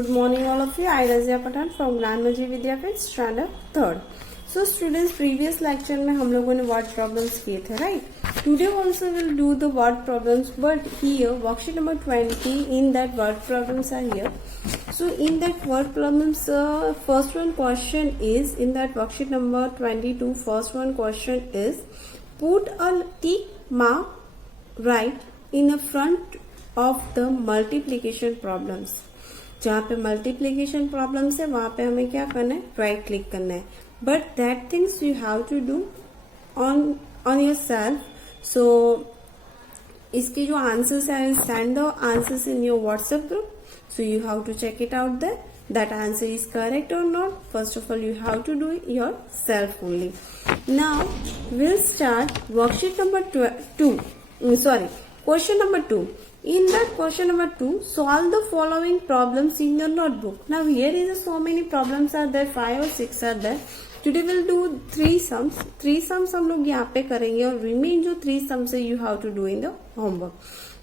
Good morning all of you. I Rajiya Pathan from Gyanmanjari Vidyapith standard 3rd. So students, previous lecture में हम लोगों ने word problems किए थे, right? Today also we'll do the word problems, but here worksheet number 20, in that word problems are here. So in that word problems, first one question is in that worksheet number 22. First one question is put a tick mark right in the front of the multiplication problems. जहाँ पे multiplication problems है वहाँ पे हमें क्या करना है, right click करना है. But that things you have to do on yourself. So इसके जो आंसर्स है, I send the answers in your WhatsApp group. So you have to check it out that answer is correct or not. First of all, you have to do it yourself only. Now we'll start worksheet number 2. Question number 2. In that question number 2, solve the following problems in your notebook. Now here is so many problems are there, 5 or 6 are there. Today we'll do 3 sums. 3 sums हम लोग यहाँ पे करेंगे और remain जो 3 sums है you have to do in the homework.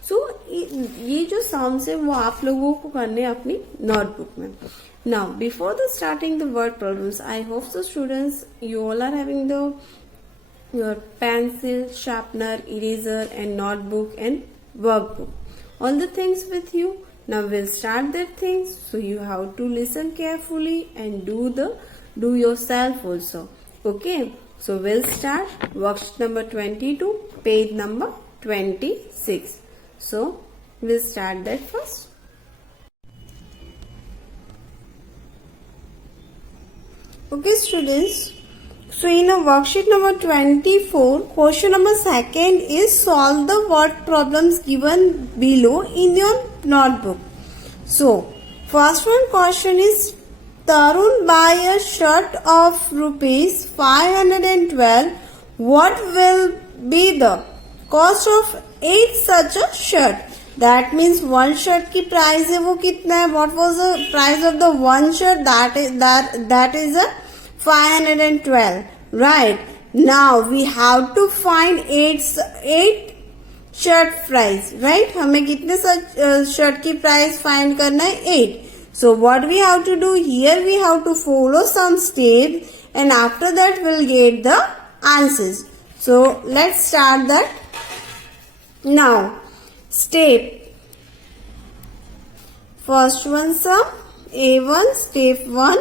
So ये जो sums है वो आप लोगों को करने हैं अपनी notebook में. Now before the starting the word problems, I hope so students you all are having your pencil, sharpener, eraser and notebook and workbook. All the things with you. Now we'll start that things. So you have to listen carefully and do yourself also. Okay. So we'll start worksheet number 22, page number 26. So we'll start that first. Okay students. So in a worksheet number 24, question number 2 is solve the word problems given below in your notebook. So first one question is Tarun buy a shirt of rupees 512. What will be the cost of 8 such a shirt? That means one shirt की price है वो कितना है? What was the price of the one shirt? That is a 512. Right. Now we have to find 8 shirt price. Right. हमें कितने shirt की price find करना है? 8. So what we have to do here? We have to follow some steps and after that we'll get the answers. So let's start that. Now step. First one sum A1, step 1.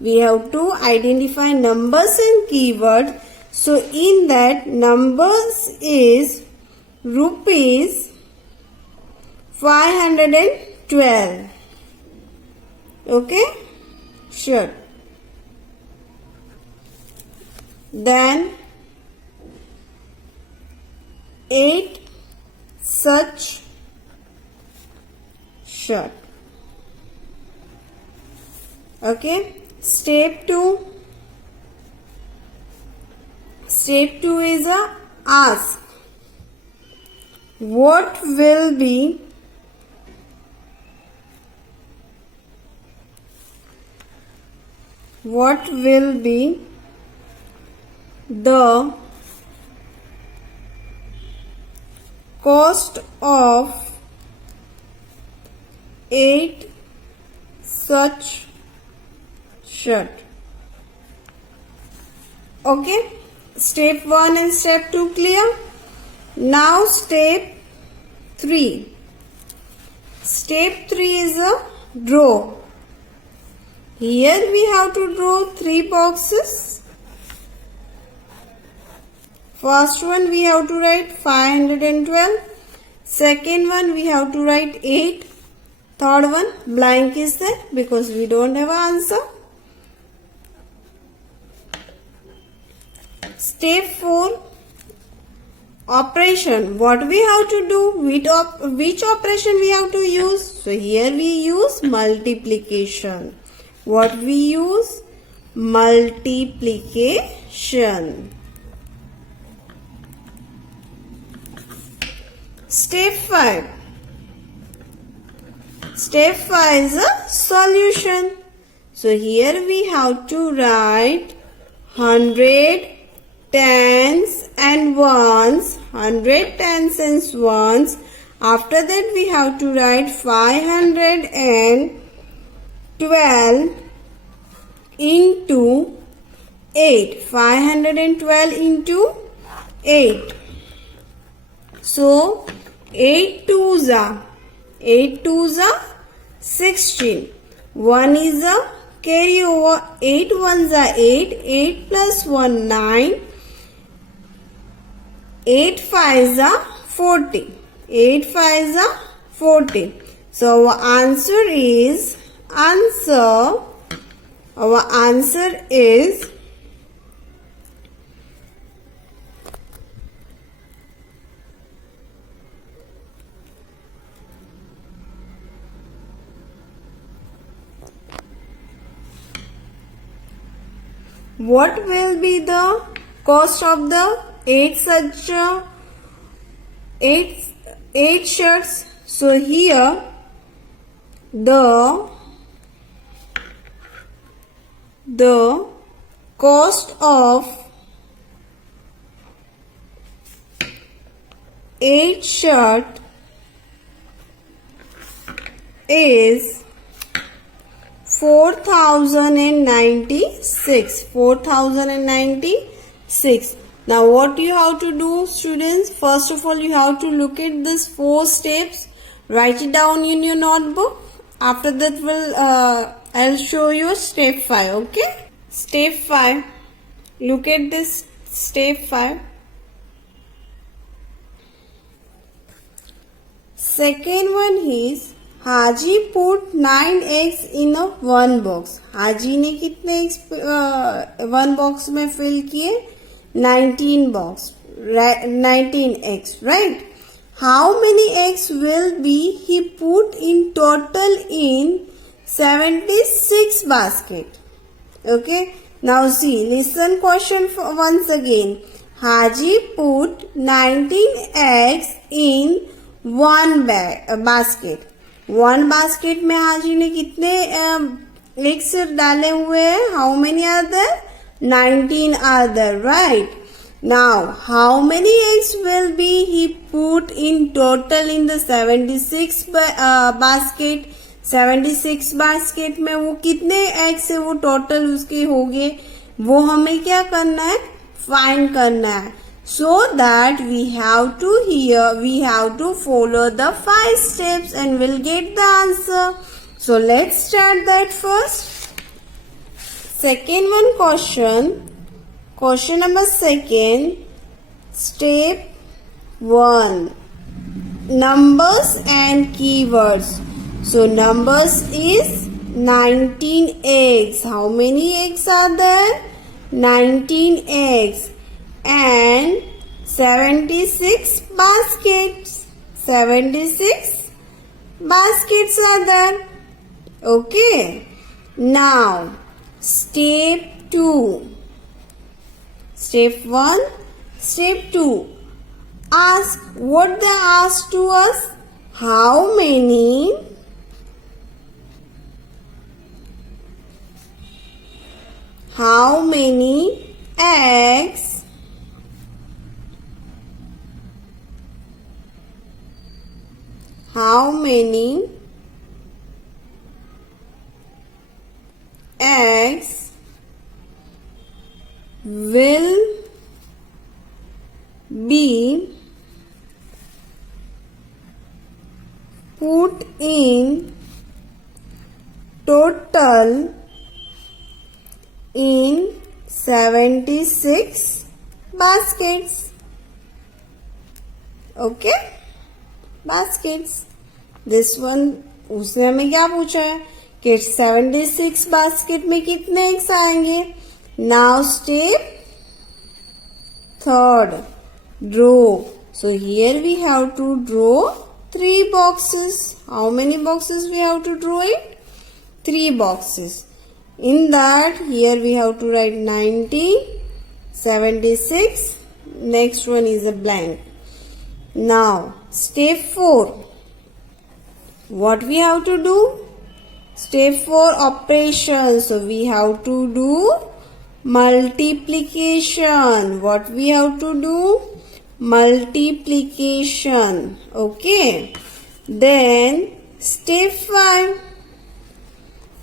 We have to identify numbers and keyword. So in that numbers is rupees 512. Okay, sure. Then 8 such shirt. Okay. Step 2. Step 2 is a ask. What will be the cost of 8 such shirt? Okay, step 1 and step 2 clear. Now step 3. Step 3 is a draw. Here we have to draw 3 boxes. First one we have to write 512. Second one we have to write 8. Third one blank is there because we don't have an answer. Step 4, operation. What we have to do? Which operation we have to use? So here we use multiplication. What we use? Multiplication. Step 5. Step 5 is a solution. So here we have to write 100 tens and ones, 100 tens and ones. After that we have to write 512 12 into 8. 512 into 8. So 8 twos are 16. 1 is a carry over. 8 ones are 8. 8 plus 1 9. 8 fives are 40. 8 fives are 40. So our answer is what will be the cost of the 8 such 8 shirts? So here the cost of 8 shirt is 4096. 4096. Now what you have to do, students? First of all, you have to look at these 4 steps. Write it down in your notebook. After that, I'll show you step 5. Okay? Step 5. Look at this step 5. Second one is Haji put 9 eggs in a one box. हाजी ने कितने eggs one box में fill किए? 19 eggs, right? How many eggs will be he put in total in 76 basket? Okay. Now see, listen question once again. Haji put 19 eggs in one basket. One basket में हाजी ने कितने eggs डाले हुए हैं? How many are there? 19 are there, right? Now, how many eggs will be he put in total in the 76 basket? 76 basket में वो कितने eggs है वो total उसके हो गए? वो हमें क्या करना है? Find करना है. So that we have to follow the 5 steps and we'll get the answer. So let's start that first. Second one question number 2, step 1, numbers and keywords. So numbers is 19 eggs. How many eggs are there? 19 eggs. And 76 baskets. 76 baskets are there. Okay. Now, step 2. Step 1, step 2. Ask what they asked to us. How many eggs will be put in total in 76 baskets. Okay, baskets. This one उसने हमें क्या पूछा है कि 76 basket में कितने eggs आएंगे. Now step 3, draw. So here we have to draw 3 boxes. How many boxes we have to draw it? 3 boxes. In that, here we have to write 90, 76. Next one is a blank. Now, step 4. What we have to do? Step 4, operation. So, we have to do multiplication. What we have to do? Multiplication. Okay. Then, step 5.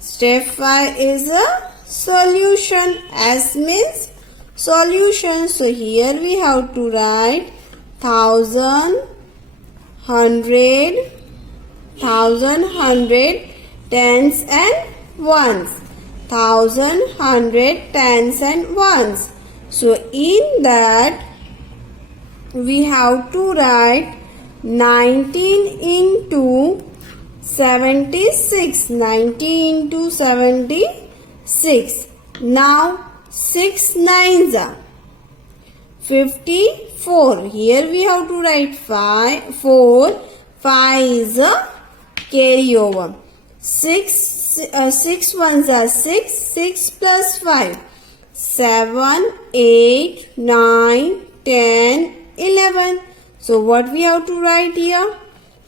Step 5 is a solution. S means solution. So here we have to write 1000, 100, 100, tens and ones. 1000, 100, tens and ones. So in that we have to write 19 into 76. 90 into 76. Now 6 nines are 54. Here we have to write 4. 5 is a carryover. 6 ones are 6. 6 plus 5. 7, 8, 9, 10, 11. So what we have to write here?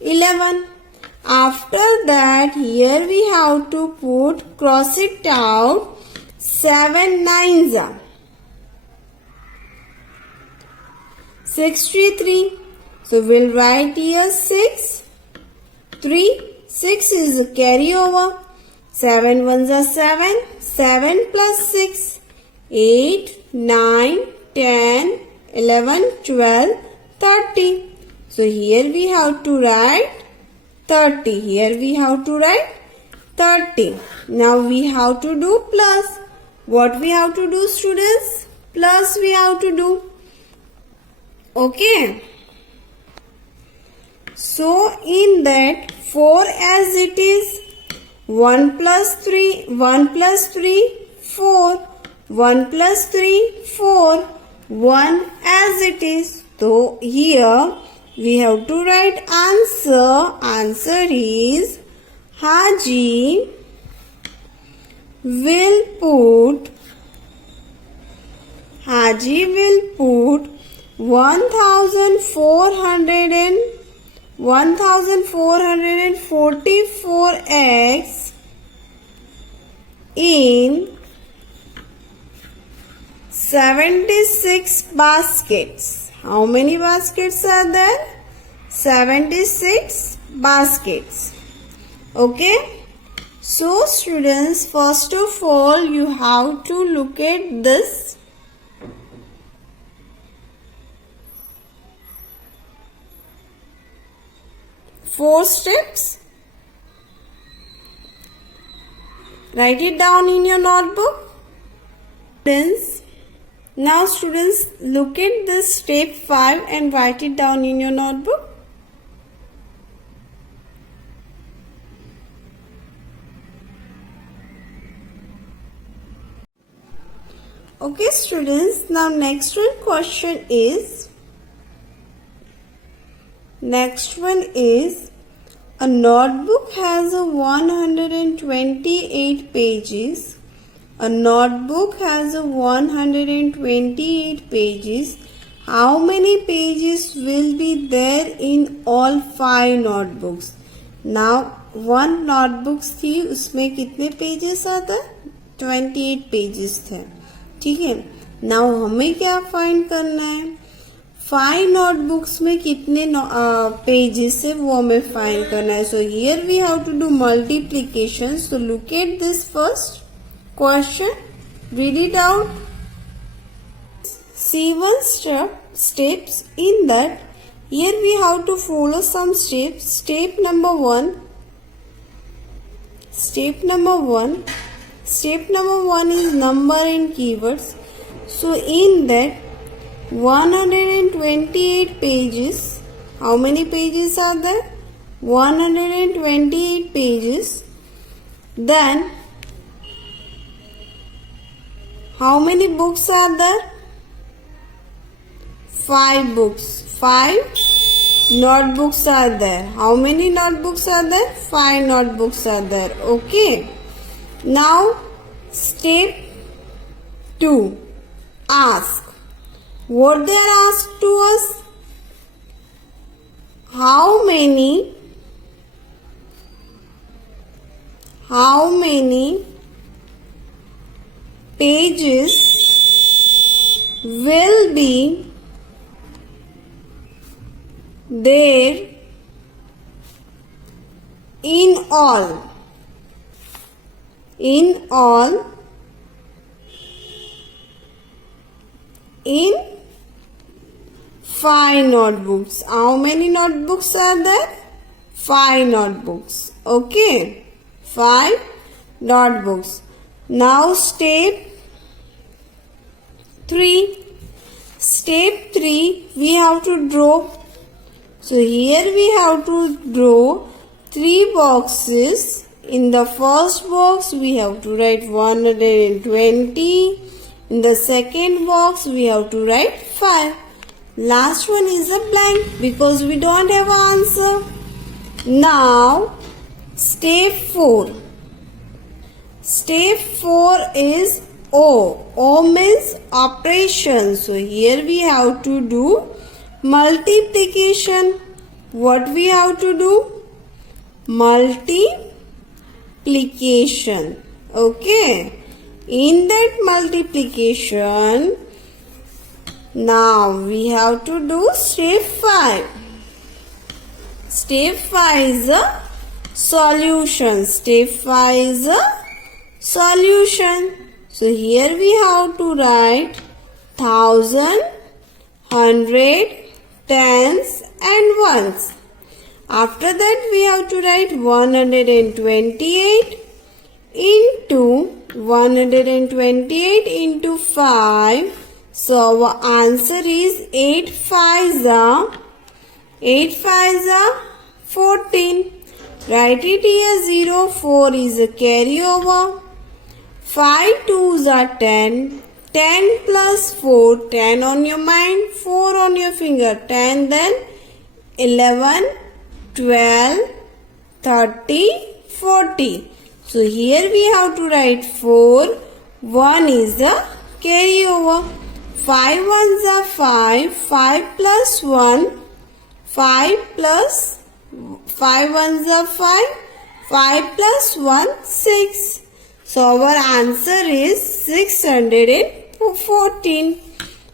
11. After that, here we have to cross it out. 7 nines are 63. So we'll write here 6, 3. 6 is a carryover. 7 ones are 7. 7 plus 6. 8, 9, 10, 11, 12, 30. So here we have to write 30. Here we have to write 30. Now we have to do plus. What we have to do, students? Plus we have to do. Okay. So in that 4 as it is. 1 plus 3. 1 plus 3. 4. 1 plus 3. 4. 1 as it is. So here we have to write answer. Answer is Haji will put 1444 eggs in 76 baskets. How many baskets are there? 76 baskets. Okay. So students, first of all you have to look at this. Four steps. Write it down in your notebook. Now students, look at this step 5 and write it down in your notebook. Okay students, now next one is a notebook has a 128 pages. A notebook has a 128 pages. How many pages will be there in all 5 notebooks? Now one notebook थी, उसमें कितने pages आते? 28 pages थे. ठीक है. Now हमें क्या find करना है? 5 notebooks में कितने pages है वो हमें find करना है. So here we have to do multiplication. So look at this first question. Read it out. See one steps in that. Here we have to follow some steps. Step number 1. Step number 1 is number and keywords. So in that 128 pages, how many pages are there? 128 pages. Then how many books are there? 5 books. 5 notebooks are there. How many notebooks are there? 5 notebooks are there. Okay. Now step 2. Ask. What they are asked to us? How many pages will be there in all? in all, in 5 notebooks. How many notebooks are there? 5 notebooks. Okay, 5 notebooks. Now step 3. Step 3, we have to draw. So here we have to draw 3 boxes. In the first box we have to write 120. In the second box we have to write 5. Last one is a blank because we don't have an answer. Now step 4. Step 4 is O. O means operation. So here we have to do multiplication. What we have to do? Multiplication. Okay. In that multiplication, now we have to do step 5. Step 5 is a solution. Step 5 is a solution. So here we have to write 1000, 100, tens and ones. After that we have to write 128 into 128 into 5. So our answer is 8 5s are 14. Write it here 0. 4 is a carryover. 5 2s are 10. 10 plus 4. 10 on your mind. 4 on your finger. 10 then 11, 12, 30, 40. So here we have to write 4. 1 is the carryover. 5 ones are 5. 5 plus 1. 5 plus 5 ones are 5. 5 plus 1, 6. So our answer is 614.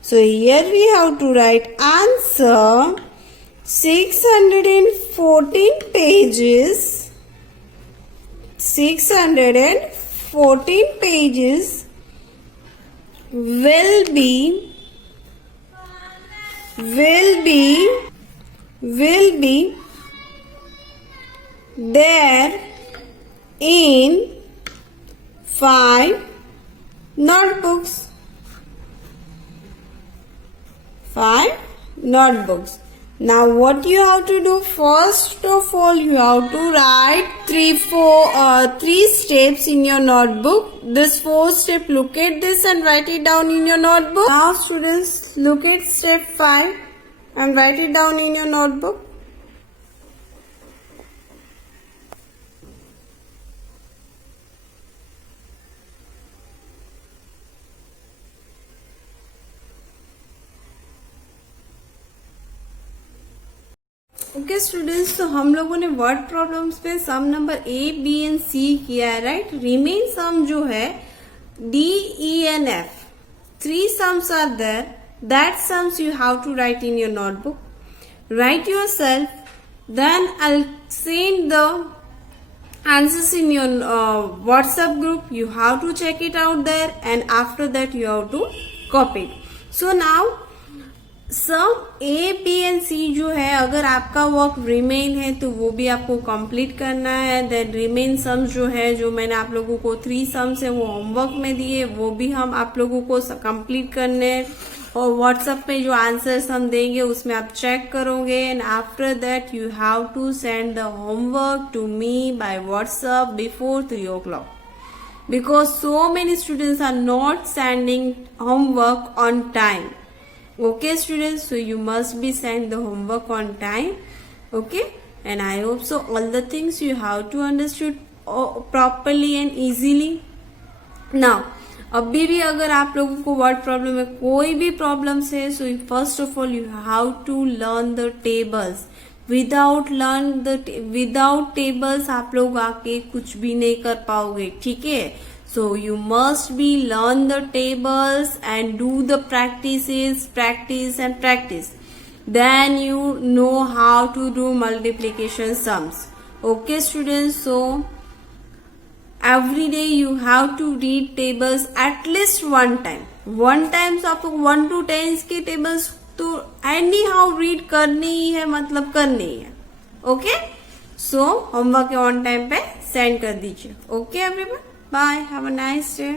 So here we have to write answer 614 pages. 614 pages will be there in 5 notebooks. 5 notebooks. Now what you have to do? First of all you have to write 3 steps in your notebook. This 4 step, look at this and write it down in your notebook. Now students, look at step 5 and write it down in your notebook. Okay students, तो हम लोगों ने word problems पे sum number A B and C किया है, right. Remain sum जो है D E N F, 3 sums are there. That sums you have to write in your notebook. Write your self, then I send the answers in your WhatsApp group. You have to check it out there and after that you have to copy it. So now sum A B and C जो है, अगर आपका work remain है तो वो भी आपको complete करना है. देन रिमेन सम्स जो है, जो मैंने आप लोगों को 3 सम्स है वो होमवर्क में दिए, वो भी हम आप लोगों को कंप्लीट करने हैं. और व्हाट्सएप पे जो आंसर्स हम देंगे उसमें आप चेक करोगे and after that you have to send the homework to me by WhatsApp before 3 o'clock. Because so many students are not sending homework on time. Okay students, so you must be send the homework on time. Okay, and I hope so all the things you have to understood properly and easily. Now अभी भी अगर आप लोगों को word problem में कोई भी problems है, so first of all you have to learn the tables. Without tables आप लोग आके कुछ भी नहीं कर पाओगे, ठीक है. So you must be learn the tables and do the practice and practice. Then you know how to do multiplication sums. Okay students, so every day you have to read tables at least 1 time तो आपको 1 to 10 की tables तो any how read करनी ही है, मतलब करनी ही है. Okay, so homework on time पे सेंड कर दीजिए. Okay everyone, bye, have a nice day.